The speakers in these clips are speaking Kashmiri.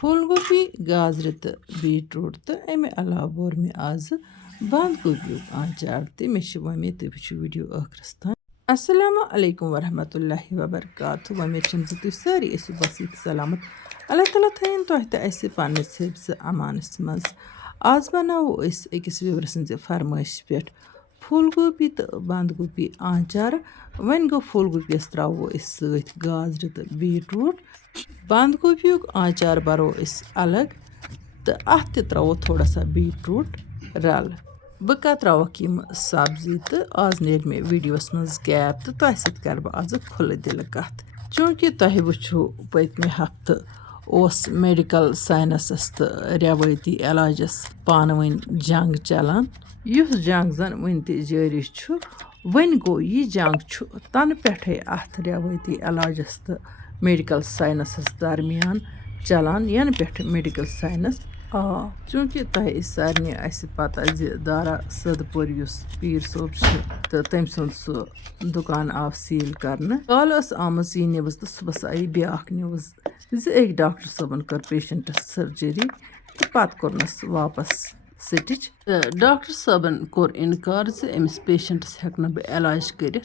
Phoolgobi, Gajar tı beetroot tı emi alav bor mi azı bandgobi Achar tı meşi vami tı biçu video akhristan. Assalamu alaikum wa rahmatullahi wa barakatuh. Vami çimzi tü sari esi basit salamat. Allah Taala thayin tohta esi pannes hepsi amanis maz. Az banav es ekis vibresince farmayış pet. Phoolgobi tı bandgobi Achar. When go Phoolgobi estravo es sığıt Gajar tı beetroot. Bandgobi Achar baro es alag. तो अत त्रो थोड़ा सा बीटरूट रल बह कत त्रोक यम सब्जी तो आज नेर मे वीडियोस मज गैप तो तह सत कर बह आज खुल दिल कत चूँकि तह वो पत्मे हफ्त मेडिकल साइनसस तो रेवती इलाजस पान वन जंग चलान युस जंग जन वन जारी वन गो यह जंग तन पे अत रेवती इलाजस तो मेडिकल साइनसस दरमियान चलान यन पे मेडिकल साइनस चूँकि तह सारे पता दारा सदपुर पीर सोब तो तम सुंद सह दुकान आव सील कर कल आमज यह न्यूज़ तो सुबह आई ब्या न्यूज़ एक डॉक्टर सबन कर पेशेंटस सर्जरी तो पत कोरनस वापस स्टिच डॉक्टर सबन कोर इनकार अमिस पेशेंटस हेक बह इलाज कर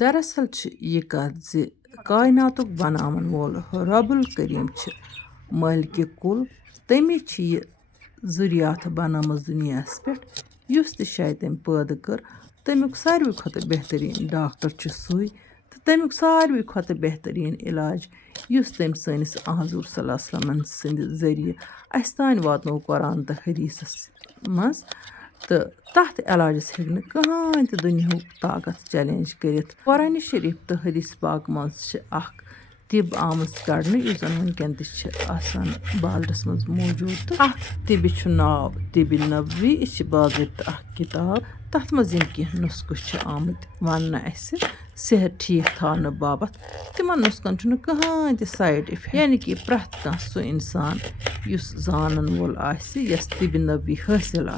दरअसल यह कत कायनातुक बनावन वोल रबुल करीम मालिक कुल तमे यह जुरियात बनामज दुनियास पे युस शायद तम पैदा कर तमुक सारे खुद बेहतरीन डॉक्टर सुई तो तमुक सारे खुद बेहतरीन इलाज युस तम सैनिस हजूर सल्लल्लाहु अलैहि वसल्लम सद जरिए अस तान वातनो कुरान तो हदीसस मज तो तथ इलाजस हेक कहान तो दुनिया ताकत चैलेंज कर कुरान शरीफ तो हदीस पाक मज तिब आमज कड़ने जन वनकन बालरस मज मौजूद तो तिब नाव तिब नबवी यह बाज़ाब्त किताब तथ मज कह नुस्ख आमत वन सेहत ठीक थाने बाबत तिम नुस्खन कहान साइड इफेक्ट यानी कि प्रथ कह सो इंसान युस जानन वोल यस तिब नबवी हासिल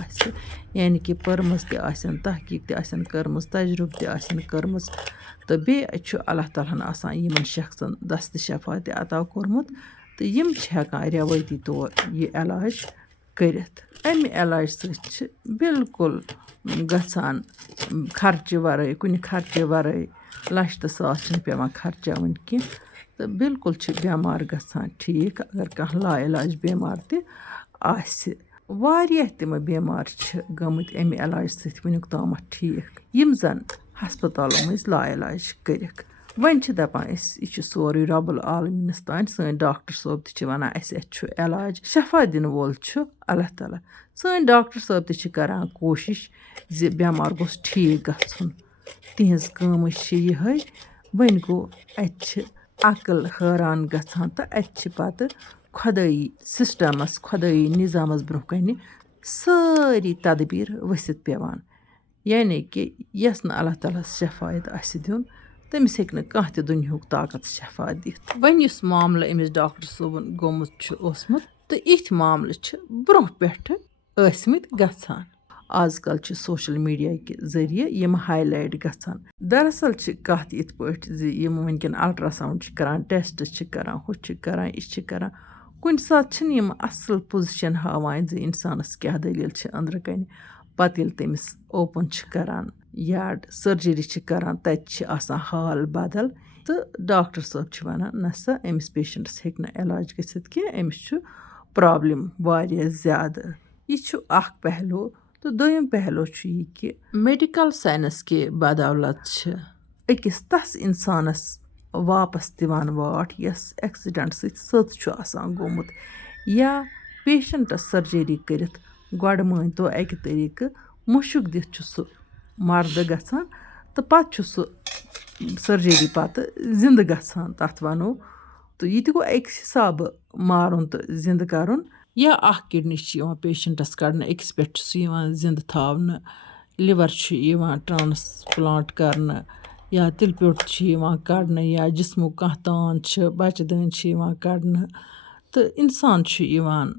यानी कि पर्मज तहकीक तन कर्मज तजुर्ब कर्मज तो बे अल्लाह ताला यमन शख्सन दस्त शफा अता कोरमुत तो यम हेकान रेवती तौर यह इलाज कर अमि इलाज सह बिल्कुल गसान खर्चे वराई कुन खर्चे वराई लछ तो सास पेवान खर्चावन कह तो बिल्कुल बेमार गसान ठीक अगर कह लाइलाज बेमार तम बेमार गमत अमि इलाज सह वनुक ताम ठीक यम जन हस्पतालों मज लाइलाज कर वन दपान यह सोरे रबुल आलमीनस तान सन डॉक्टर सोब वन इलाज शफा दिन वोल अल्लाह ताला सन डॉक्टर सोब करान कोशिश बेमार गोस ठीक गन तिहज कम यह वन गो अकल हैरान गसान तो अत खुदाई सिस्टमस खुदाई निज़ामस ब्रोह कन सारी तदबीर वसित पेवान यानी कि यस न अल्लाह ताला शफायत दिन तमिस हेक कह दुनिया ताकत शफा दित वन मामल अमिस डॉक्टर सोबन गोमुत तो इथ मामल ब्रोह पे गसान आजकल सोशल मीडिया के जरिए यम हाईलाइट गसान दरअसल कत इत यम वनकन अल्ट्रासाउंड करान टेस्ट करान हु करान यह करान कुन सात यम असल पोजिशन हावान इंसानस क्या दलील अंदर कन पत तमिस ओपन करान या सर्जरी करान तत हाल बदल तो डॉक्टर सोब वन नसा अमिस पेशेंटस हेक इलाज गसित कह अमिस प्रॉब्लम वारिया ज़्यादा यह पहलू तो दोयम पहलू यह कि मेडिकल साइंस के बदौलत अकिस तस इंसानस वापस दिवान वाट यस एक्सीडेंट सत गोमुत या पेशेंटस सर्जरी कर गोड़ मान तो अक तरीक मुशुक दित सह मर्द गसान तो पत सर्जरी पत जिंद गसान तथ वनो तो यह गो अक्स हिसाब मारुन तो जिंद करुन या किडनी पेशेंटस कड़न अकिस पे जिंद थावन लिवर ट्रांसप्लांट करन या तिल पेट कड़न या जिस्मु कह तान बच्चे दान कड़न तो इंसान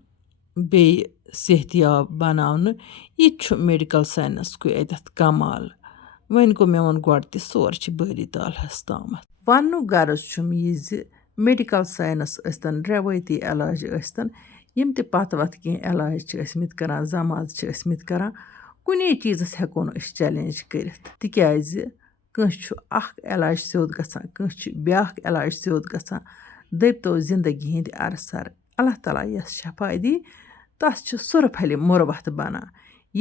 बे सेहतियाब बनावन यह मेडिकल साइंस को अत कमाल वन गो मे वोन गोड़ सोर बारी तालहस ताम वन गर्ज यह میڈِکل ساینس ٲسۍتن رٮ۪وٲتی علاج ٲسۍتن یِم تہِ پتہٕ وتہٕ کینٛہہ علاج چھِ ٲسۍمٕتۍ کران زماد چھِ ٲسۍمٕتۍ کران کُنے چیٖزس ہٮ۪کو نہٕ أسۍ چیلینج کٔرِتھ تِکیٛازِ کٲنٛسہِ چھُ اکھ علاج سیوٚد گژھان کٲنٛسہِ چھُ بیٛاکھ علاج سیوٚد گژھان دٔپۍتو زندگی ہِنٛدۍ عرصر اللہ تعالیٰ یَس شفا دی تَس چھُ سُرٕ پھلہِ مُروَتھ بنان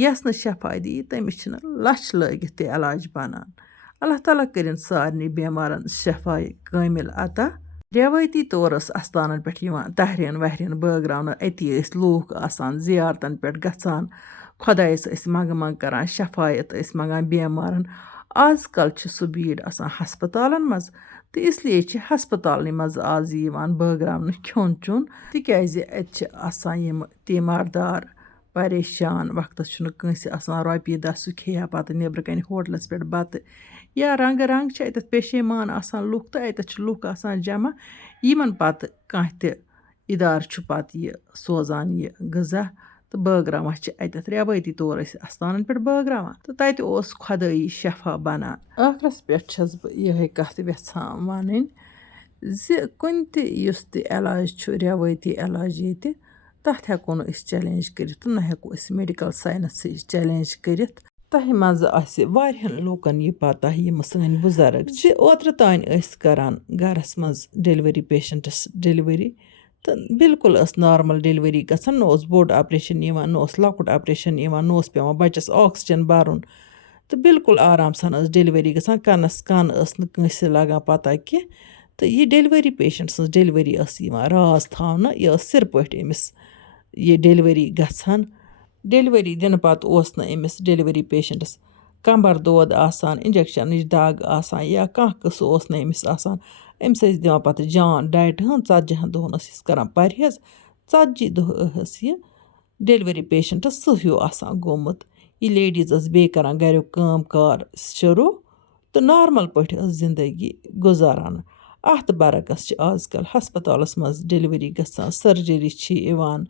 یَس نہٕ شفا دی تٔمِس چھِنہٕ لَچھ لٲگِتھ تہِ علاج بنان اللہ تعالیٰ کٔرِنۍ سارنٕے بٮ۪مارن شفایہِ کٲمِل عطا رٮ۪وٲتی طور ٲس اَستانن پٮ۪ٹھ یِوان تحریٖن وحریٖن بٲگراونہٕ أتی ٲسۍ لوٗکھ آسان زِیارتن پٮ۪ٹھ گژھان خۄدایس ٲسۍ منٛگہٕ منٛگ کران شفایت ٲسۍ منٛگان بٮ۪مارن آز کل چھِ سُہ بھیٖڑ آسان ہسپتالن منٛز تہٕ اِسلیے چھِ ہسپتالنٕے منٛز آز یِوان بٲگراونہٕ کھیوٚن چیوٚن تِکیٛازِ اَتہِ چھِ آسان یِم تیٖماردار پریشان وقتس چھُنہٕ کٲنٛسہِ آسان رۄپیہِ دہ سُہ کھیٚیا پتہٕ نیٚبرٕ کنہِ ہوٹلس پٮ۪ٹھ بتہٕ یا رنٛگہٕ رنٛگ چھِ اَتٮ۪تھ پیشیمان آسان لُکھ تہٕ اَتٮ۪تھ چھِ لُکھ آسان جمع یِمن پتہٕ کانٛہہ تہِ اِدارٕ چھُ پتہٕ یہِ سوزان یہِ غذا تہٕ بٲگراوان چھِ اَتٮ۪تھ رٮ۪وٲتی طور ٲسۍ اَستانن پٮ۪ٹھ بٲگراوان تہٕ تَتہِ اوس خۄدٲیی شفا بنان ٲخرس پٮ۪ٹھ چھس بہٕ یِہے کتھ یژھان وَنٕنۍ زِ کُنہِ تہِ یُس تہِ علاج چھُ رٮ۪وٲتی علاج ییٚتہِ تتھ ہٮ۪کو نہٕ أسۍ چیلینج کٔرِتھ تہٕ نہ ہٮ۪کو أسۍ میڈِکل ساینسٕچ چیلینج کٔرِتھ تۄہہِ منٛزٕ آسہِ واریاہن لوٗکن یہِ پتہ یِم سٲنۍ بُزرگ چھِ اوترٕ تانۍ ٲسۍ کران گرس منٛز ڈیلؤری پیشنٹس ڈیلؤری تہٕ بالکُل ٲس نارمل ڈیلؤری گژھان نہ اوس بوٚڑ آپریشن یِوان نہ اوس لۄکُٹ آپریشن یِوان نہ اوس پیٚوان بچس آکسیجن برُن تہٕ بالکُل آرام سان ٲس ڈیلؤری گژھان کَنس کَن ٲس نہٕ کٲنٛسہِ لگان پتہ کینٛہہ تہٕ یہِ ڈیلؤری پیشنٹ سٕنٛز ڈیلؤری ٲس یِوان راز تھاونہٕ یہِ ٲس سِرٕ پٲٹھۍ أمِس یہِ ڈیلؤری گژھان ڈیلؤری دِنہٕ پتہٕ اوس نہٕ أمِس ڈیلؤری پیشنٹس کمبر دود آسان انجکشنٕچ دگ آسان یا کانٛہہ قٕصہٕ اوس نہٕ أمِس آسان أمِس ٲسۍ دِوان پتہٕ جان ڈایٹہِ ہٕنٛز 40 دۄہن ٲسۍ أسۍ کران پرہیز 40 دۄہ ٲس یہِ ڈیلؤری پیشنٹس سُہ ہیوٗ آسان گوٚمُت یہِ لیڈیٖز ٲس بیٚیہِ کران گریُک کٲم کار شروٗع تہٕ نارمل پٲٹھۍ ٲس زندگی گُزاران اَتھ برعکس چھِ آز کل ہسپتالس منٛز ڈیلؤری گژھان سرجری چھِ یِوان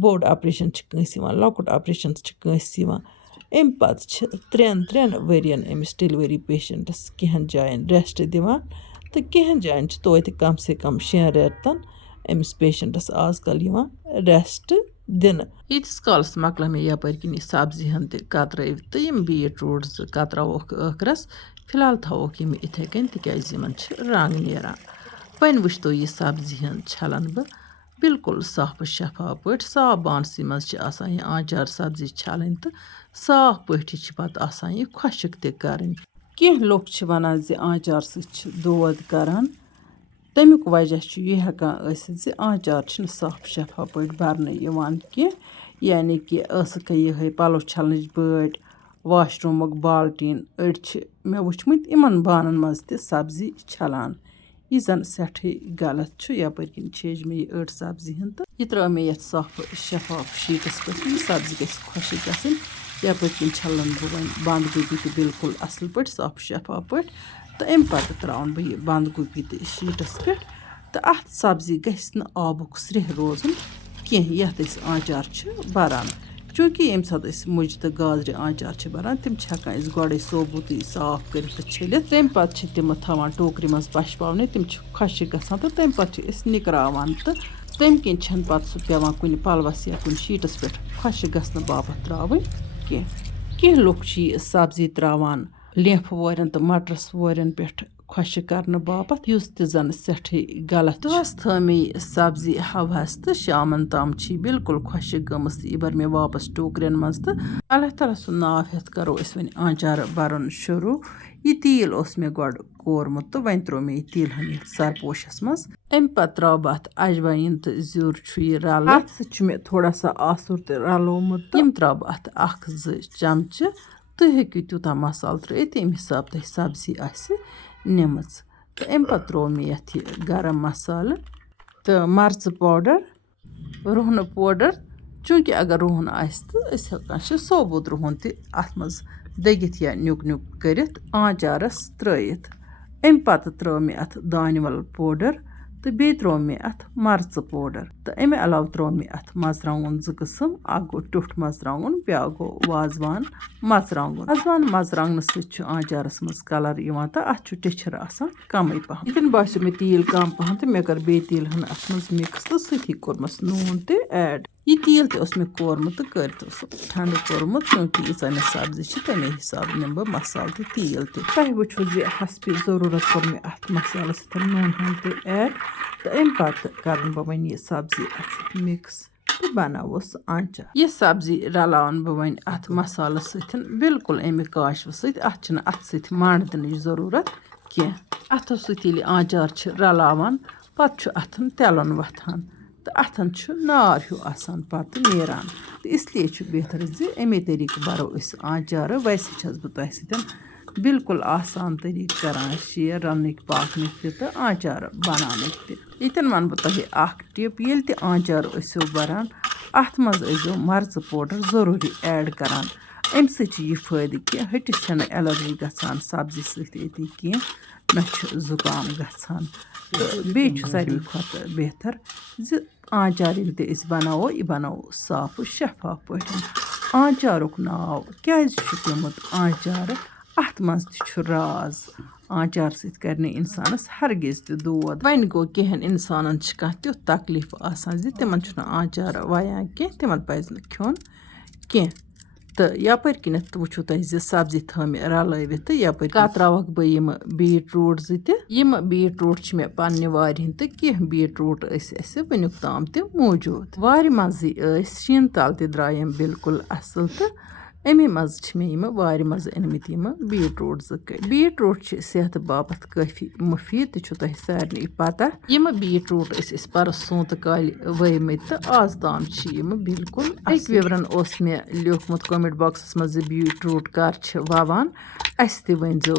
بوٚڑ آپریشن چھِ کٲنٛسہِ یِوان لۄکُٹ آپریشن چھِ کٲنٛسہِ یِوان اَمہِ پتہٕ چھِ 3 ؤرین أمِس ڈیلؤری پیشنٹس کینٛہن جاین ریسٹ دِوان تہٕ کینٛہن جاین چھِ توتہِ کم سے کم 6 رٮ۪تن أمِس پیشنٹس آز کل یِوان ریسٹ دِنہٕ ییٖتِس کالس مۄکلٲو مےٚ یپٲرۍ کِنی سبزی ہن تہِ کترٲوِتھ تہٕ یِم بیٖٹ روٗٹ 2 کتراووکھ ٲخرس فِلحال تھاووکھ یِم یِتھے کٔنۍ تِکیٛازِ یِمن چھِ رنٛگ نیران وۄنۍ وٕچھتو یہِ سبزی ہن چھلن بہٕ بالکُل صاف شفاف پٲٹھۍ صاف بانسٕے منٛز چھِ آسان یہِ آنچار سبزی چھلٕنۍ تہٕ صاف پٲٹھی چھِ پتہٕ آسان یہِ خۄشٕک تہِ کرٕنۍ کینٛہہ لُکھ چھِ ونان زِ آنچار سۭتۍ چھِ دود کران تمیُک وجہ چھُ یہِ ہٮ۪کان ٲسِتھ زِ آنچار چھِنہٕ صاف شفاف پٲٹھۍ برنہٕ یِوان کینٛہہ یعنی کہِ ٲسٕکھ یِہے پلو چھلنٕچ بٲٹۍ واشروٗمُک بالٹیٖن أڑۍ چھِ مےٚ وٕچھمٕتۍ یِمن بانن منٛز تہِ سبزی چھلان یہِ زن سٮ۪ٹھٕے غلط چھُ یپٲرۍ کِنۍ چھیج مےٚ یہِ أڑ سبزی ہن تہٕ یہِ ترٲو مےٚ یتھ صاف شفاف شیٖٹس پٮ۪ٹھ یہِ سبزی گژھِ خۄشٕک گژھٕنۍ یپٲرۍ کِنۍ چھلن بہٕ وۄنۍ بنٛد گوٗپی تہِ بالکُل اصل پٲٹھۍ صاف شفاف پٲٹھۍ تہٕ امہِ پتہٕ تراوَن بہٕ یہِ بنٛد گوٗپی تہِ شیٖٹس پٮ۪ٹھ تہٕ اتھ سبزی گژھِ نہٕ آبُک سرٛیٚہہ روزُن کینٛہہ یتھ أسۍ آنچار چھِ بران چوٗنٛکہِ ییٚمہِ ساتہٕ أسۍ مُجہِ تہٕ گازرِ آنچار چھِ بران تِم چھِ ہٮ۪کان أسۍ گۄڈے صوبوٗتٕے صاف کٔرِتھ تہٕ چھٔلِتھ تمہِ پتہٕ چھِ تِم تھاوان ٹوکرِ منٛز پشپاونہِ تِم چھِ خۄشِک گژھان تہٕ تمہِ پتہٕ چھِ أسۍ نِکراوان تہٕ تمہِ کِنۍ چھنہٕ پتہٕ سُہ پیٚوان کُنہِ پلوس یا کُنہِ شیٖٹس پٮ۪ٹھ خۄشِک گژھنہٕ باپتھ تراوٕنۍ کینٛہہ لُکھ چھِ یہِ سبزی تراوان لینٛفہٕ وورٮ۪ن تہٕ مٹرس وورٮ۪ن پٮ۪ٹھ خۄشِک کرنہٕ باپتھ یُس تہِ زن سٮ۪ٹھٕے غلط دۄہس تھٲو مےٚ یہِ سبزی ہوہس تہٕ شامن تام چھِ یہِ بالکُل خۄشِک گٔمٕژ تہٕ یہِ بٔر مےٚ واپس ٹوکرٮ۪ن منٛز تہٕ اللہ تعالیٰ سُنٛد ناو ہٮ۪تھ کرو أسۍ وۄنۍ آنچار برُن شروٗع یہِ تیٖل اوس مےٚ گۄڈٕ کورمُت تہٕ وۄنۍ تروو مےٚ یہِ تیٖل ہن یتھ سرپوشس منٛز امہِ پتہٕ تراو بہٕ اتھ اجوایِن تہٕ زیُر چھُ یہِ رلہٕ اتھ سۭتۍ چھُ مےٚ تھوڑا سا آسُر تہِ رلومُت تہٕ یِم تراو بہٕ اتھ 1-2 چمچہٕ تُہۍ ہیٚکِو تیوٗتاہ مسالہٕ ترٲیِتھ ییٚمہِ حساب تۄہہِ سبزی آسہِ نِمٕژ تہٕ امہِ پتہٕ تروو مےٚ یتھ یہِ گرم مسالہٕ تہٕ مرژٕ پاوڈر رُہنہٕ پوڈر چوٗنٛکہِ اگر رُہن آسہِ تہٕ أسۍ ہٮ۪کان چھِ ثوبوٗت رُہن تہِ اتھ منٛز دٔگِتھ یا نیُک نیُک کٔرِتھ آنچارس ترٲیِتھ امہِ پتہٕ ترٲو مےٚ اتھ دانہِ ول پوڈر تہٕ بیٚیہِ ترٛوو مےٚ اَتھ مَرژٕ پوڈَر تہٕ اَمہِ علاوٕ ترٛوو مےٚ اَتھ مَرژٕوانٛگُن 2 قٕسٕم اَکھ گوٚو ٹیوٚٹھ مَرژٕوانٛگُن بیٛاکھ گوٚو وازوان مَرژٕوانٛگُن مَرژٕوانٛگنہٕ سۭتۍ چھُ آنچارَس منٛز کَلَر یِوان تہٕ اَتھ چھُ ٹیٚچھر آسان کَمٕے پَہَم یِتھٮ۪ن باسیٚو مےٚ تیٖل کَم پَہَم تہٕ مےٚ کٔر بیٚیہِ تیٖل ہٕن اَتھ منٛز مِکٕس تہٕ سۭتی کوٚرمَس نوٗن تہِ ایڈ یہِ تیٖل تہِ اوس مےٚ کوٚرمُت تہٕ کٔرِتھ اوس ٹھنٛڈٕ کوٚرمُت چوٗنٛکہِ ییٖژاہ مےٚ سبزی چھِ تَمے حِسابہٕ نِمہٕ بہٕ مصالہٕ تہٕ تیٖل تہِ تۄہہِ وٕچھو زِ حسبہِ ضروٗرت کوٚر مےٚ اَتھ مصالَس سۭتۍ نوٗن ہن تہِ ایڈ تہٕ اَمہِ پَتہٕ کَرَن بہٕ وۄنۍ یہِ سبزی اَتھ سۭتۍ مِکٕس تہٕ بَناووس آنچار یہِ سبزی رَلاوَن بہٕ وۄنۍ اَتھ مصالَس سۭتۍ بِلکُل اَمہِ کاشوٕ سۭتۍ اَتھ چھِنہٕ اَتھٕ سۭتۍ مَنٛڈ دِنٕچ ضروٗرت کینٛہہ اَتھو سۭتۍ ییٚلہِ آنچار چھِ رَلاوان پَتہٕ چھُ اَتھَن تٮ۪لُن وۄتھان تہٕ اَتھَن چھُ نار ہیوٗ آسان پَتہٕ نیران تہٕ اِسلیے چھُ بہتر زِ اَمے طریٖقہٕ بَرو أسۍ آنچارٕ ویسے چھَس بہٕ تۄہہِ سۭتۍ بِلکُل آسان طریٖقہٕ کَران شِیر رَننٕکۍ پاکنٕکۍ تہِ تہٕ آنچار بَناونٕکۍ تہِ ییٚتٮ۪ن وَنہٕ بہٕ تۄہہِ اَکھ ٹِپ ییٚلہِ تہِ آنچار ٲسِو بَران اَتھ منٛز ٲسۍزیو مَرژٕ پوڈَر ضروٗری ایڈ کَران اَمہِ سۭتۍ چھِ یہِ فٲیدٕ کہِ ۂٹِس چھَنہٕ ایلَرجی گژھان سبزی سۭتۍ أتی کینٛہہ نہ چھُ زُکام گژھان تہٕ بیٚیہِ چھُ ساروی کھۄتہٕ بہتر زِ آنچار ییٚلہِ تہِ أسۍ بَناوو یہِ بَناوو صاف شفاف پٲٹھۍ آنچارُک ناو کیٛازِ چھُ پیوٚمُت آنچارٕ اَتھ منٛز تہِ چھُ راز آنچار سۭتۍ کَرِ نہٕ اِنسانَس ہرگِز تہِ دود وۄنۍ گوٚو کینٛہَن اِنسانَن چھِ کانٛہہ تیُتھ تکلیٖف آسان زِ تِمَن چھُنہٕ آنچار وایان کینٛہہ تِمَن پَزِ نہٕ کھیوٚن کینٛہہ تہٕ یَپٲرۍ کِنٮ۪تھ وٕچھو تۄہہِ زِ سبزی تھٲو مےٚ رَلٲوِتھ تہٕ یَپٲرۍ کَتراوَکھ بہٕ یِمہٕ بیٖٹ روٗٹ 2 تہِ یِمہٕ بیٖٹ روٗٹ چھِ مےٚ پنٛنہِ وارِ ہِنٛدۍ تہٕ کینٛہہ بیٖٹ روٗٹ ٲسۍ اَسہِ وٕنیُک تام تہِ موٗجوٗد وارِ منٛزٕے ٲسۍ شیٖنہٕ تَل تہِ درٛاے یِم بِلکُل اَصٕل تہٕ اَمے منٛز چھِ مےٚ یِمہٕ وارِ منٛز أنۍمٕتۍ یِمہٕ بیٖٹ روٗٹ 2 کٔرۍ بیٖٹ روٗٹ چھِ صحتہٕ باپَتھ کٲفی مُفیٖد تہِ چھُ تۄہہِ سارنٕے پَتہ یِمہٕ بیٖٹ روٗٹ ٲسۍ أسۍ پَرُس سونٛتہٕ کالہِ ؤومٕتۍ تہٕ آز تام چھِ یِمہٕ بِلکُل اَکہِ وِورَن اوس مےٚ لیوکھمُت کومٮ۪نٛٹ باکسَس منٛز زِ بیٖٹ روٗٹ کَر چھِ وَوان اَسہِ تہِ ؤنۍزیو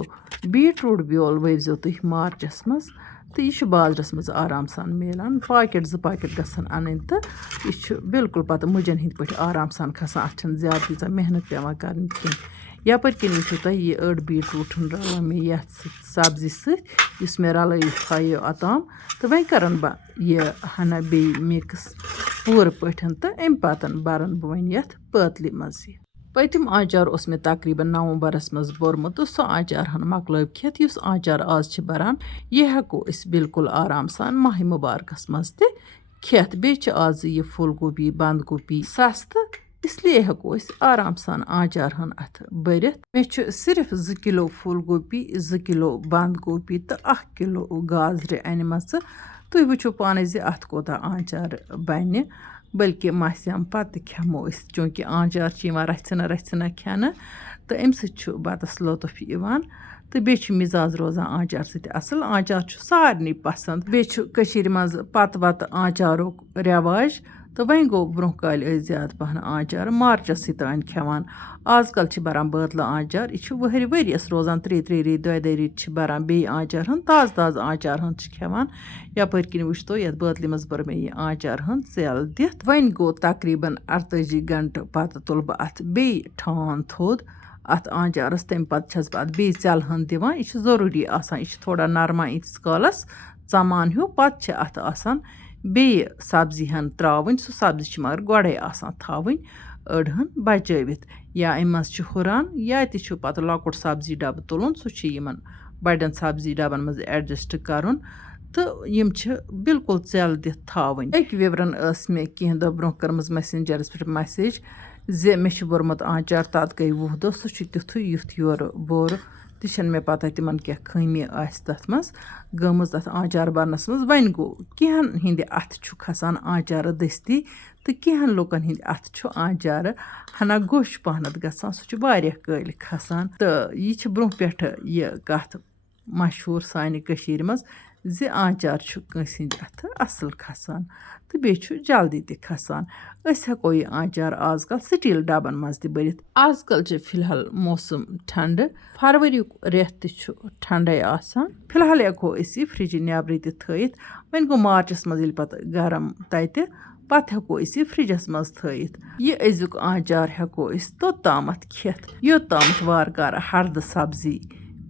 بیٖٹ روٗٹ بیول ؤوزیو تُہۍ مارچَس منٛز تہٕ یہِ چھُ بازرَس منٛز آرام سان میلان پاکٮ۪ٹ 2 پاکٮ۪ٹ گژھن اَنٕنۍ تہٕ یہِ چھُ بِلکُل پَتہٕ مُجَن ہِنٛدۍ پٲٹھۍ آرام سان کھَسان اَتھ چھَنہٕ زیادٕ تیٖژاہ محنت پٮ۪وان کَرٕنۍ کینٛہہ یَپٲرۍ کِنۍ وٕچھِو تۄہہِ یہِ أڑ بیٖٹ روٗٹَن رَلٲو مےٚ یَتھ سۭتۍ سبزی سۭتۍ یُس مےٚ رَلٲیِتھ تھایو اوٚتام تہٕ وۄنۍ کَرَن بہٕ یہِ ہنا بیٚیہِ مِکٕس پوٗرٕ پٲٹھۍ تہٕ اَمہِ پَتہٕ بَرَن بہٕ وۄنۍ یَتھ پٲتلہِ منٛز یہِ پٔتِم آنچار اوس مےٚ تقریٖباً نومبرَس منٛز بوٚرمُت تہٕ سُہ آنچار ہن مۄکلٲو کھٮ۪تھ یُس آنچار آز چھِ بَران یہِ ہٮ۪کو أسۍ بِلکُل آرام سان ماہِ مُبارکَس منٛز تہِ کھٮ۪تھ بیٚیہِ چھِ آزٕ یہِ پھوٗل گوبی بنٛد گوبی سَستہٕ اِسلیے ہٮ۪کو أسۍ آرام سان آنچار ہن اَتھ بٔرِتھ مےٚ چھُ صرف 2 کِلوٗ پھوٗل گوبی 2 کِلوٗ بنٛد گوبی تہٕ 1 کِلوٗ گازرِ اَنِمَژٕ تُہۍ وٕچھِو پانَے زِ اَتھ کوتاہ آنچار بَنہِ بٔلکہِ ماسیم پَتہٕ کھٮ۪مو أسۍ چوٗنٛکہِ آنچار چھِ یِوان رَژھِ کھٮ۪نہٕ تہٕ اَمہِ سۭتۍ چھُ بَتَس لطف یِوان تہٕ بیٚیہِ چھُ مِزاز روزان آنچار سۭتۍ اَصٕل آنچار چھُ سارنٕے پَسنٛد بیٚیہِ چھُ کٔشیٖرِ منٛز پَتہٕ وَتہٕ آنچارُک رٮ۪واج تہٕ وۄنۍ گوٚو برٛونٛہہ کالہِ ٲسۍ زیادٕ پَہَن آنچار مارچَسٕے تام کھٮ۪وان آزکَل چھِ بَران بٲتلہٕ آنچار یہِ چھُ ؤہٕرۍ روزان 3 ریٚتۍ 2 ریٚتۍ چھِ بَران بیٚیہِ آنچار ہن تازٕ آنچار ہن چھِ کھٮ۪وان یَپٲرۍ کِنۍ وٕچھتو یَتھ بٲتلہِ منٛز بٔر مےٚ یہِ آنچار ہن ژٮ۪ل دِتھ وۄنۍ گوٚو تقریٖباً 48 گنٹہٕ پَتہٕ تُلہٕ بہٕ اَتھ بیٚیہِ ٹھانٛد تھوٚد اَتھ آنچارَس تَمہِ پَتہٕ چھَس بہٕ اَتھ بیٚیہِ ژٮ۪لہٕ ہن دِوان یہِ چھُ ضروٗری آسان یہِ چھُ تھوڑا نرمان ییٖتِس کالَس ژَمان ہیوٗ پَتہٕ چھِ اَتھ آسان بیٚیہِ سبزی ہن ترٛاوٕنۍ سُہ سبزی چھِ مگر گۄڈَے آسان تھاوٕنۍ أڑ ہن بَچٲوِتھ یا اَمہِ منٛز چھُ ہُران یا تہِ چھُ پَتہٕ لۄکُٹ سبزی ڈَبہٕ تُلُن سُہ چھُ یِمَن بَڑٮ۪ن سبزی ڈَبَن منٛز اٮ۪ڈجَسٹ کَرُن تہٕ یِم چھِ بِلکُل ژٮ۪ل دِتھ تھاوٕنۍ أکۍ وِورَن ٲس مےٚ کینٛہہ دۄہ برٛونٛہہ کٔرمٕژ مٮ۪سٮ۪نجَرَس پٮ۪ٹھ مَسیج زِ مےٚ چھُ بوٚرمُت آنچار تَتھ گٔے 20 دۄہ سُہ چھُ تیُتھُے یُتھ یورٕ بوٚر تہِ چھَنہٕ مےٚ پَتہ تِمَن کیٛاہ خٲمی آسہِ تَتھ منٛز گٔمٕژ تَتھ آنچار بَرنَس منٛز وۄنۍ گوٚو کینٛہَن ہِنٛدِ اَتھٕ چھُ کھَسان آنچارٕ دٔستی تہٕ کینٛہَن لُکَن ہِنٛدِ اَتھٕ چھُ آنچارٕ ہنا گوٚش پَہنَتھ گژھان سُہ چھُ واریاہ کٲلۍ کھَسان تہٕ یہِ چھِ برٛونٛہہ پٮ۪ٹھٕ یہِ کَتھ مشہوٗر سانہِ کٔشیٖرِ منٛز زِ آنچار چھُ کٲنٛسہِ ہِنٛدِ اَتھٕ اَصٕل کھَسان تہٕ بیٚیہِ چھُ جلدی تہِ کھَسان أسۍ ہٮ۪کو یہِ آنچار آزکَل سِٹیٖل ڈَبَن منٛز تہِ بٔرِتھ آزکَل چھِ فِلحال موسم ٹھنٛڈٕ فرؤریُک رٮ۪تھ تہِ چھُ ٹھنٛڈَے آسان فِلحال ہٮ۪کو أسۍ یہِ فرٛجہِ نٮ۪برٕے تہِ تھٲیِتھ وۄنۍ گوٚو مارچَس منٛز ییٚلہِ پَتہٕ گرم تَتہِ پَتہٕ ہٮ۪کو أسۍ یہِ فرٛجَس منٛز تھٲیِتھ یہِ أزیُک آنچار ہٮ۪کو أسۍ توٚتامَتھ کھٮ۪تھ یوٚتامَتھ وارٕ کارٕ ہردٕ سبزی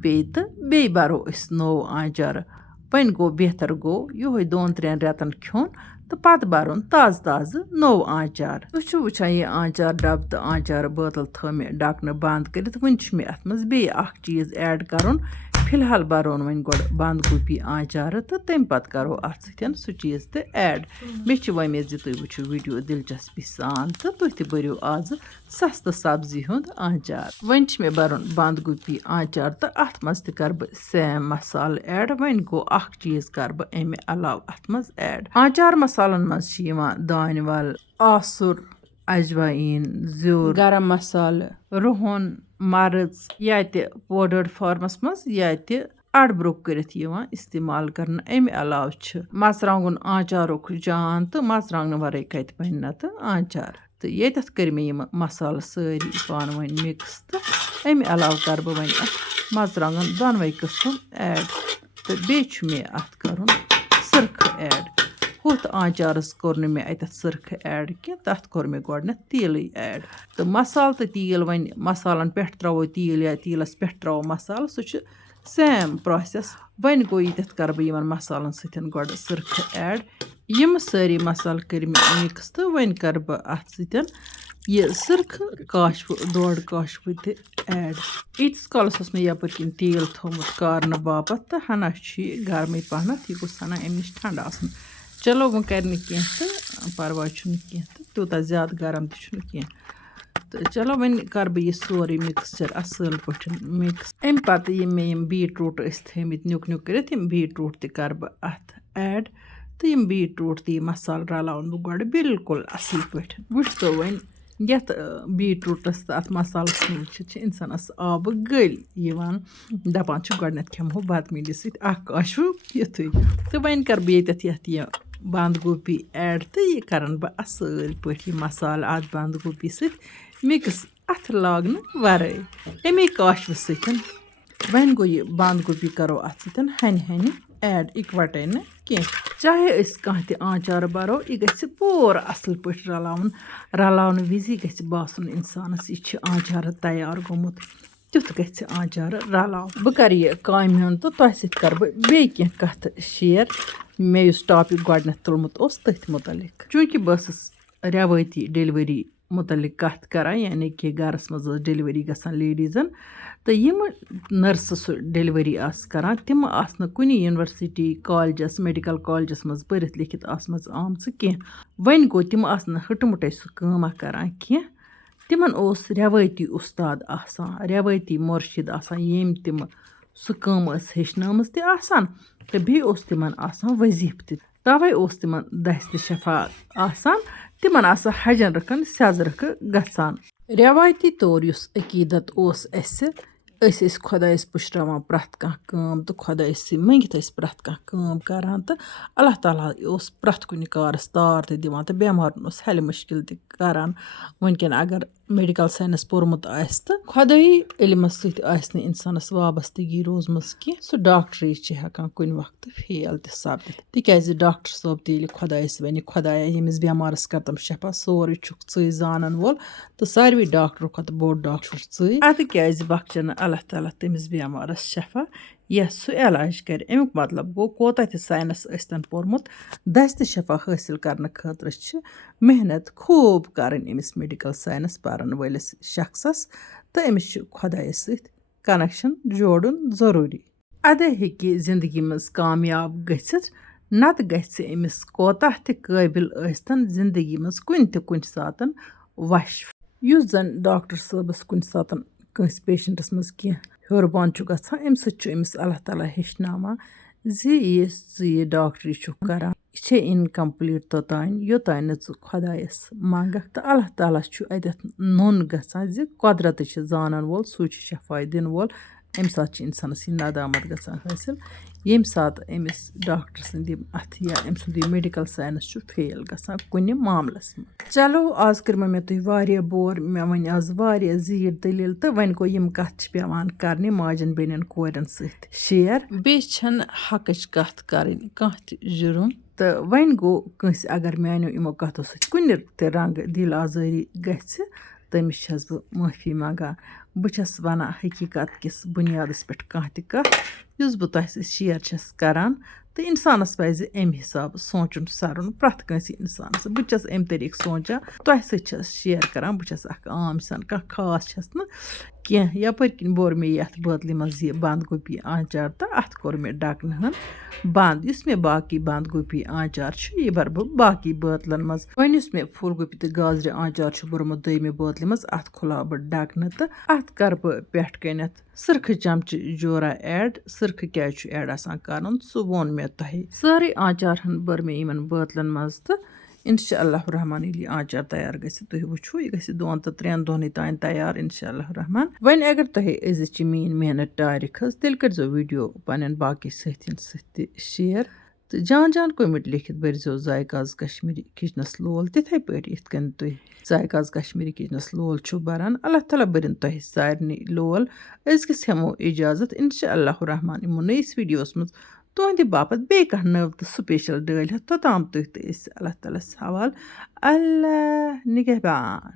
پیٚیہِ تہٕ بیٚیہِ بَرو أسۍ نوٚو آنچارٕ وۄنۍ گوٚو بہتر گوٚو یِہوٚے 2-3 رٮ۪تن کھیوٚن تہٕ پتہٕ برُن تازٕ نوٚو آنچار تُہۍ چھِو وٕچھان یہِ آنچار ڈبہٕ تہٕ آنچار بٲتل تھٲو مےٚ ڈَکنہٕ بنٛد کٔرِتھ وٕنہِ چھُ مےٚ اَتھ منٛز بیٚیہِ اکھ چیٖز ایڈ کَرُن فِلحال بَرون وۄنۍ گۄڈٕ بنٛد گوٗپی آنچارٕ تہٕ تَمہِ پتہٕ کَرو اَتھ سۭتۍ سُہ چیٖز تہِ ایڈ مےٚ چھِ وۄمید زِ تُہۍ وٕچھِو ویٖڈیو دِلچسپی سان تہٕ تُہۍ تہِ بٔرِو آزٕ سستہٕ سبزی ہُنٛد آنچار وۄنۍ چھِ مےٚ بَرُن بنٛد گوٗپی آنچار تہٕ اَتھ منٛز تہِ کَرٕ بہٕ سیم مسالہٕ ایڈ وۄنۍ گوٚو اکھ چیٖز کَرٕ بہٕ اَمہِ علاوٕ اَتھ منٛز ایڈ آنچار مسالن منٛز چھِ یِوان دانہِ ول آسُر اجوایٖن زیُر گرم مسالہٕ رُہن مرٕژ یا تہِ پوڈٲڈ فارمس منٛز یا تہِ اَڑبرٛوک کٔرِتھ یِوان استعمال کرنہٕ اَمہِ علاوٕ چھِ مرژٕوانٛگُن آنچارُک جان تہٕ مرژٕوانٛگنہٕ ورٲے کتہِ بنہِ نتہٕ آنچار تہٕ ییٚتٮ۪تھ کٔرۍ مےٚ یِم مسالہٕ سٲری پانہٕ ؤنۍ مِکٕس تہٕ اَمہِ علاوٕ کَرٕ بہٕ وۄنۍ اَتھ مرژٕوانٛگن دۄنوَے قٕسٕم ایڈ تہٕ بیٚیہِ چھُ مےٚ اَتھ کَرُن سٕرخہٕ ایڈ ہُتھ آنچارَس کوٚر نہٕ مےٚ اَتٮ۪تھ سٕرخہٕ ایڈ کینٛہہ تَتھ کوٚر مےٚ گۄڈٕنٮ۪تھ تیٖلٕے ایڈ تہٕ مصالہٕ تہٕ تیٖل وۄنۍ مصالن پٮ۪ٹھ ترٛاوو تیٖل یا تیٖلَس پٮ۪ٹھ ترٛاوو مصالہٕ سُہ چھُ سیم پرٛاسٮ۪س وۄنۍ گوٚو ییٚتٮ۪تھ کَرٕ بہٕ یِمن مصالن سۭتۍ گۄڈٕ سٕرخہٕ ایڈ یِم سٲری مصالہٕ کٔرۍ مےٚ مِکٕس تہٕ وۄنۍ کَرٕ بہٕ اَتھ سۭتۍ یہِ سٕرخہٕ کاشوٕ 1.5 کاشوٕ تہِ ایڈ ییٖتِس کالَس اوس مےٚ یَپٲرۍ کِنۍ تیٖل تھوٚمُت کارنہٕ باپتھ تہٕ ہنا چھُ یہِ گرمٕے پہنَتھ یہِ گوٚژھ ہنا اَمہِ نِش ٹھنٛڈٕ آسُن چلو وۄنۍ کَرِ نہٕ کینٛہہ تہٕ پرواے چھُنہٕ کینٛہہ تہٕ تیوٗتاہ زیادٕ گرم تہِ چھُنہٕ کینٛہہ تہٕ چلو وۄنۍ کَرٕ بہٕ یہِ سورُے مِکسچر اَصٕل پٲٹھۍ مِکٕس اَمہِ پَتہٕ یِم مےٚ یِم بیٖٹروٗٹ ٲسۍ تھٲیمٕتۍ نیُک نیُک کٔرِتھ یِم بیٖٹروٗٹ تہِ کَرٕ بہٕ اَتھ ایڈ تہٕ یِم بیٖٹروٗٹ تہٕ یہِ مصالہٕ رلاوُن بہٕ گۄڈٕ بِلکُل اَصٕل پٲٹھۍ وٕچھتو وۄنۍ یَتھ بیٖٹروٗٹَس تہٕ اَتھ مصالَس منٛز چھِ اِنسانَس آبہٕ گٔلۍ یِوان دَپان چھُ گۄڈٕنٮ۪تھ کھٮ۪مہو بَتہٕ میٖڈِس سۭتۍ اَکھ کاشوٕ یُتھُے تہٕ وۄنۍ کَرٕ بہٕ ییٚتٮ۪تھ یہِ بنٛد گوٗپی ایڈ تہٕ یہِ کَرَن بہٕ اَصٕل پٲٹھۍ یہِ مصالہٕ اَتھ بنٛد گوٗپی سۭتۍ مِکٕس اَتھٕ لاگنہٕ وَرٲے اَمے کاشوٕ سۭتۍ وۄنۍ گوٚو یہِ بنٛد گوٗپی کَرو اَتھ سۭتۍ ہَنہِ ایڈ اِکوَٹَے نہٕ کینٛہہ چاہے أسۍ کانٛہہ تہِ آنچار بَرو یہِ گژھِ پوٗرٕ اَصٕل پٲٹھۍ رلاونہٕ وِزِ گژھِ باسُن اِنسانَس یہِ چھِ آنچارٕ تیار گوٚمُت تیُتھ گژھِ آنچارٕ رلاوُن بہٕ کَرٕ یہِ کامہِ ہُنٛد تہٕ تۄہہِ سۭتۍ کَرٕ بہٕ بیٚیہِ کینٛہہ کَتھٕ شِیر مےٚ یُس ٹاپِک گۄڈٕنٮ۪تھ تُلمُت اوس تٔتھۍ مُتعلِق چوٗنٛکہِ بہٕ ٲسٕس رٮ۪وٲتی ڈیٚلؤری مُتعلِق کَتھ کَران یعنی کہِ گَرَس منٛز ٲس ڈیٚلؤری گژھان لیڈیٖزَن تہٕ یِمہٕ نٔرسہٕ سُہ ڈیٚلؤری آسہٕ کَران تِم آسہٕ نہٕ کُنہِ یونیورسِٹی کالجَس میڈِکل کالجَس منٛز پٔرِتھ لیکھِتھ آسمَژٕ آمژٕ کینٛہہ وۄنۍ گوٚو تِم آسہٕ نہٕ ہٕٹہٕ مٕٹَے سُہ کٲمہ کَران کینٛہہ تِمَن اوس رٮ۪وٲتی اُستاد آسان رٮ۪وٲتی مُرشِد آسان ییٚمۍ تِمہٕ سُہ کٲم ٲس ہیٚچھنٲمٕژ تہِ آسان تہٕ بیٚیہِ اوس تِمَن آسان وظیٖفہٕ تہِ تَوَے اوس تِمَن دَستہِ شفا آسان تِمَن آسان ہَجَن رٕکھَن سٮ۪زرٕکھٕ گژھان رٮ۪وٲتی طور یُس عقیٖدت اوس اَسہِ أسۍ ٲسۍ خۄدایَس پُشراوان پرٛٮ۪تھ کانٛہہ کٲم تہٕ خۄدایَس سۭتۍ منٛگِتھ ٲسۍ پرٛٮ۪تھ کانٛہہ کٲم کَران تہٕ اللہ تعالیٰ اوس پرٛٮ۪تھ کُنہِ کارَس تار تہِ دِوان تہٕ بٮ۪مارَن اوس حلہِ مُشکِل تہِ کَران وٕنۍکٮ۪ن اگر میڈِکل ساینَس پوٚرمُت آسہِ تہٕ خۄدٲیی علمَس سۭتۍ آسہِ نہٕ اِنسانَس وابستگی روٗزمٕژ کینٛہہ سُہ ڈاکٹرٛی چھِ ہٮ۪کان کُنہِ وقتہٕ فیل تہِ سپدِتھ تِکیٛازِ ڈاکٹر صٲب تہِ ییٚلہِ خۄدایَس وَنہِ خۄدایا ییٚمِس بٮ۪مارَس کَرتَم شفا سورُے چھُکھ ژٕے زانَن وول تہٕ ساروی ڈاکٹرو کھۄتہٕ بوٚڑ ڈاکٹر ژٕے اَدٕ کیٛازِ بخچہِ نہٕ اللہ تعالیٰ تٔمِس بٮ۪مارَس شفا یَس سُہ علاج کَرِ اَمیُک مطلب گوٚو کوتاہ تہِ ساینَس ٲسۍتَن پوٚرمُت دَستہِ شفا حٲصِل کَرنہٕ خٲطرٕ چھِ محنت خوٗب کَرٕنۍ أمِس میڈِکل ساینَس پَرن وٲلِس شخصَس تہٕ أمِس چھُ خۄدایَس سۭتۍ کَنٮ۪کشَن جوڑُن ضروٗری اَدَے ہیٚکہِ زِندگی منٛز کامیاب گٔژھِتھ نَتہٕ گژھِ أمِس کوتاہ تہِ قٲبِل ٲسۍتَن زِندگی منٛز کُنہِ ساتَن وَش یُس زَن ڈاکٹر صٲبَس کُنہِ ساتَن کٲنٛسہِ پیشَنٹَس منٛز کینٛہہ ہیوٚر بۄن چھُ گژھان اَمہِ سۭتۍ چھُ أمِس اللہ تعالیٰ ہیٚچھناوان زِ یُس ژٕ یہِ ڈاکٹری چھُکھ کَران یہِ چھے اِنکَمپٕلیٖٹ توٚتانۍ یوٚتانۍ نہٕ ژٕ خۄدایَس منٛگَکھ تہٕ اللہ تعالیٰ چھُ اَتٮ۪تھ نوٚن گژھان زِ قۄدرَتٕے چھِ زانَن وول سُے چھُ شفاے دِنہٕ وول اَمہِ ساتہٕ چھِ اِنسانَس یہِ ندامت گژھان حٲصِل ییٚمہِ ساتہٕ أمِس ڈاکٹر سٕنٛدِ اَتھٕ یا أمۍ سُنٛد یہِ میڈِکل ساینَس چھُ فیل گژھان کُنہِ معاملَس منٛز چلو آز کٔرمو مےٚ تُہۍ واریاہ بور مےٚ وۄنۍ آز واریاہ زیٖٹھ دٔلیٖل تہٕ وۄنۍ گوٚو یِم کَتھٕ چھِ پٮ۪وان کَرنہِ ماجٮ۪ن بیٚنٮ۪ن کورٮ۪ن سۭتۍ شِیر بیٚیہِ چھَنہٕ حقٕچ کَتھ کَرٕنۍ کانٛہہ تہِ جُرُم تہٕ وۄنۍ گوٚو کٲنٛسہِ اگر میٛانیو یِمو کَتھو سۭتۍ کُنہِ تہِ رنٛگہٕ دِل آزٲری گژھِ تٔمِس چھَس بہٕ معٲفی منٛگان بہٕ چھَس وَنان حقیٖقت کِس بُنیادَس پٮ۪ٹھ کانٛہہ تہِ کَتھ یُس بہٕ تۄہہِ سۭتۍ شِیر چھَس کَران تہٕ اِنسانَس پَزِ اَمہِ حِسابہٕ سونٛچُن سَرُن پرٛٮ۪تھ کٲنٛسہِ اِنسانَس بہٕ چھَس اَمہِ طریٖقہٕ سونٛچان تۄہہِ سۭتۍ چھَس شِیَر کَران بہٕ چھَس اَکھ عام اِنسان کانٛہہ خاص چھَس نہٕ کینٛہہ یَپٲرۍ کِنۍ بوٚر مےٚ یَتھ بٲتلہِ منٛز یہِ بنٛد گوپی آنچار تہٕ اَتھ کوٚر مےٚ ڈَکنہٕ ہن بنٛد یُس مےٚ باقٕے بنٛد گوپی آنچار چھُ یہِ بَرٕ بہٕ باقٕے بٲتلَن منٛز وۄنۍ یُس مےٚ پھوٗل گوپی تہٕ گازرِ آنچار چھُ بوٚرمُت دوٚیمہِ بٲتلہِ منٛز اَتھ کھُلاو بہٕ ڈَکنہٕ تہٕ اَتھ کَرٕ بہٕ پٮ۪ٹھٕ کَنٮ۪تھ سٕرخہٕ چمچہٕ جورا ایڈ سٕرخہٕ کیٛازِ چھُ ایڈ آسان کَرُن سُہ ووٚن مےٚ تۄہہِ سٲرٕے آنچار ہن بٔر مےٚ یِمن بٲتلَن منٛز تہٕ اِنشاء اللہ رحمان ییٚلہِ یہِ آنچار تیار گژھِ تُہۍ وٕچھو یہِ گژھِ 2 تہٕ 3 دۄہنٕے تانۍ تیار اِنشاء اللہ رحمان وۄنۍ اگر تۄہہِ أزِچ یہِ میٛٲنۍ محنت ٹارِ کھٔژ تیٚلہِ کٔرۍزیو ویٖڈیو پنٛنٮ۪ن باقٕے سٲتھیَن سۭتۍ تہِ شِیَر تہٕ جان جان کوٚمٮ۪نٛٹ لیکھِتھ بٔرۍزیو زایکاز کشمیٖری کِچنَس لول تِتھَے پٲٹھۍ یِتھ کٔنۍ تُہۍ زایکاز کشمیٖری کِچنَس لول چھُو بَران اللہ تعالیٰ بٔرِنۍ تۄہہِ سارنٕے لول أزکِس ہٮ۪مو اِجازت اِنشاء اللہ رحمان یِمو نٔیِس ویٖڈیوَس منٛز تُہنٛدِ باپتھ بیٚیہِ کانٛہہ نٔو تہٕ سُپیشَل ڈٲلۍ ہٮ۪تھ توٚتام تُہۍ تہٕ أسۍ اللہ تعالیٰ ہَس حوالہٕ اللہ نِگہبان